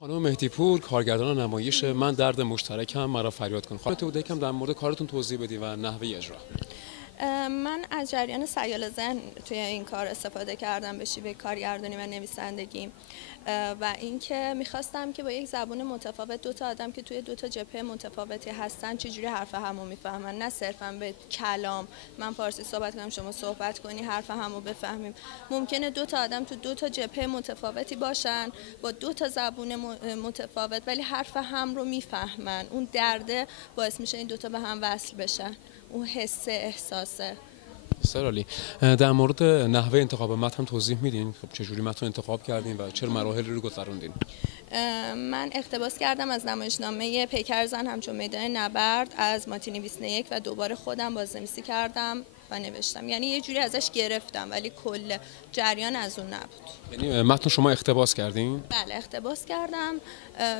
خانم مهدی‌پور، کارگردان نمایش من درد مشترکم مرا فریاد کن. خانم تو یکم در مورد کارتون توضیح بدید و نحوه اجرا. من از جریان سیال ذهن توی این کار استفاده کردم به شیوه کارگردانی و نویسندگی و اینکه میخواستم که با یک زبان متفاوت دو تا آدم که توی دو تا جبهه متفاوتی هستن چجوری حرف همو میفهمن، نه صرفا به کلام من فارسی صحبت کنم شما صحبت کنی حرف همو بفهمیم. ممکنه دو تا آدم تو دو تا جبهه متفاوتی باشن با دو تا زبان متفاوت ولی حرف هم رو میفهمن. اون درده باعث میشه این دو تا به هم وصل بشن، اون حس احساسه. بسیار عالی. در مورد نحوه انتخاب متن هم توضیح میدین؟ خب چجوری متن انتخاب کردین و چه مراحلی رو گذروندین؟ من اقتباس کردم از نمایشنامه پیکر زن همچون میدان نبرد از ماتینی 21 و دوباره خودم بازنویسی کردم و نوشتم. یعنی یه جوری ازش گرفتم ولی کل جریان از اون نبود. یعنی متن شما اقتباس کردین؟ بله اقتباس کردم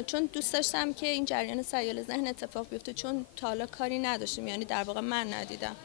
چون دوست داشتم که این جریان سیال ذهن اتفاق بیفته، چون تا حالا کاری نداشتیم، یعنی در واقع من ندیدم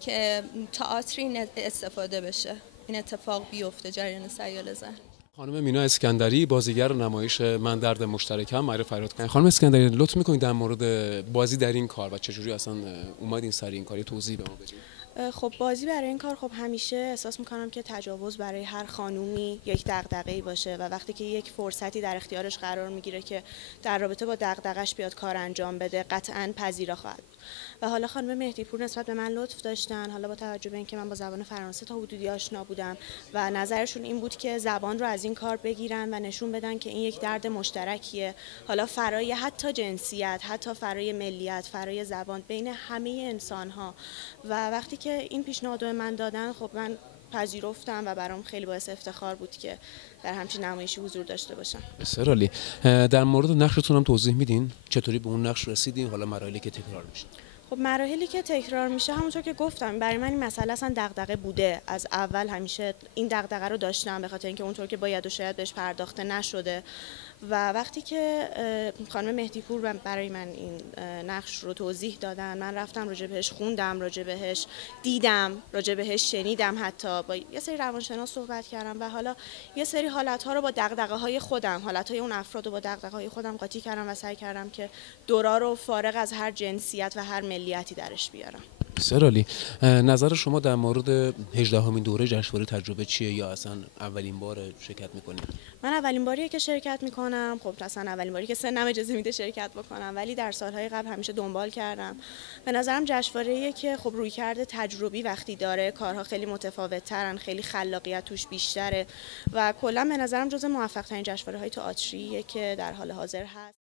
که تئاتر این استفاده بشه، این اتفاق بیفته، جریان سیال ذهن. خانم مینا اسکندری، بازیگر نمایش من درد مشترکم مرا فریاد کن. خانم اسکندری لطف میکنید در مورد بازی در این کار و چجوری اصلا اومدین سر این کار توضیح به ما بدید؟ خب بازی برای این کار خب همیشه احساس میکنم که تجاوز برای هر خانومی یک دغدغه‌ای باشه و وقتی که یک فرصتی در اختیارش قرار میگیره که در رابطه با دغدغه‌اش بیاد کار انجام بده قطعاً پذیرا خواهد بود. و حالا خانم مهدی‌پور نسبت به من لطف داشتن، حالا با توجه به اینکه من با زبان فرانسه تا حدودی آشنا بودم و نظرشون این بود که زبان رو از این کار بگیرن و نشون بدن که این یک درد مشترکیه، حالا فرای حتی جنسیت، حتی فرای ملیت، فرای زبان بین همه انسان‌ها. و وقتی که این پیشنهاد رو من دادن خب من پذیرفتم و برام خیلی باعث افتخار بود که در همچین نمایشی حضور داشته باشم. بسیار عالی. در مورد نقشتون هم توضیح میدین؟ چطوری به اون نقش رسیدین؟ حالا مراحلی که تکرار میشه. خب مراحلی که تکرار میشه همونطور که گفتم برای من این مسئله اصلا دغدغه بوده، از اول همیشه این دغدغه رو داشتم به خاطر اینکه اونطور که باید و شاید بهش پرداخته نشده و وقتی که خانم مهدی‌پور برای من این نقش رو توضیح دادن من رفتم راجع بهش خوندم، راجع بهش دیدم، راجع بهش شنیدم، حتی با یه سری روانشناس صحبت کردم و حالا یه سری حالت‌ها رو با دغدغه‌های خودم، حالت‌های اون افراد رو با دغدغه‌های خودم قاطی کردم و سعی کردم که دورا رو فارغ از هر جنسیت و هر ملیتی درش بیارم. بسیار عالی. نظر شما در مورد 18مین دوره جشنواره تجربه چیه یا اصلا اولین بار شرکت میکنید؟ من اولین باریه که شرکت میکنم. خب اصلا اولین باری که سنم اجازه میده شرکت بکنم، ولی در سالهای قبل همیشه دنبال کردم. به نظرم جشنواره‌ایه که خب رویکرد تجربی وقتی داره، کارها خیلی متفاوت‌ترن، خیلی خلاقیت توش بیشتره و کلا به نظرم جزو موفق‌ترین جشنواره‌های تئاتریه که در حال حاضر هست.